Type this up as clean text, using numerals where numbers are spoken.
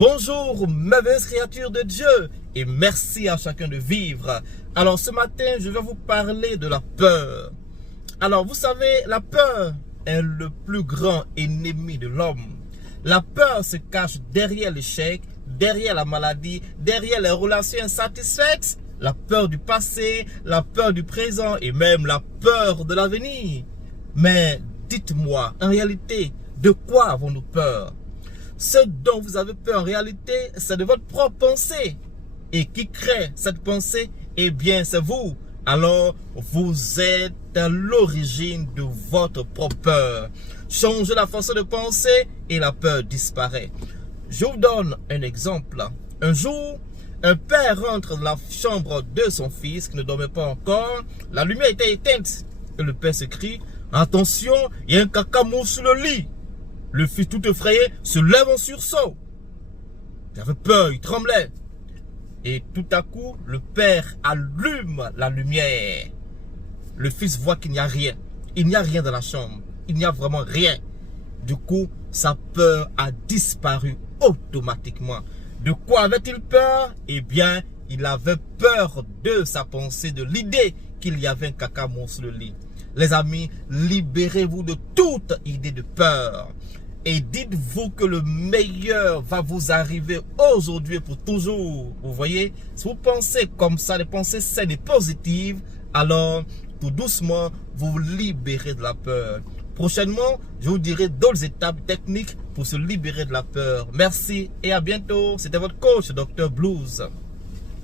Bonjour, merveilleuse créature de Dieu, et merci à chacun de vivre. Alors ce matin, je vais vous parler de la peur. Alors vous savez, la peur est le plus grand ennemi de l'homme. La peur se cache derrière l'échec, derrière la maladie, derrière les relations insatisfaites, la peur du passé, la peur du présent et même la peur de l'avenir. Mais dites-moi, en réalité, de quoi avons-nous peur? Ce dont vous avez peur en réalité, c'est de votre propre pensée. Et qui crée cette pensée? Eh bien, c'est vous. Alors, vous êtes à l'origine de votre propre peur. Changez la façon de penser et la peur disparaît. Je vous donne un exemple. Un jour, un père rentre dans la chambre de son fils qui ne dormait pas encore. La lumière était éteinte. Et le père se crie, « Attention, il y a un caca mou sur le lit !» Le fils tout effrayé se lève en sursaut. Il avait peur, il tremblait. Et tout à coup, le père allume la lumière. Le fils voit qu'il n'y a rien. Il n'y a rien dans la chambre. Il n'y a vraiment rien. Du coup, sa peur a disparu automatiquement. De quoi avait-il peur? Eh bien, il avait peur de sa pensée, de l'idée qu'il y avait un caca monstre sur le lit. Les amis, libérez-vous de toute idée de peur. Et dites-vous que le meilleur va vous arriver aujourd'hui et pour toujours. Vous voyez, si vous pensez comme ça, les pensées saines et positives, alors tout doucement, vous vous libérez de la peur. Prochainement, je vous dirai d'autres étapes techniques pour se libérer de la peur. Merci et à bientôt. C'était votre coach, Dr. Blues.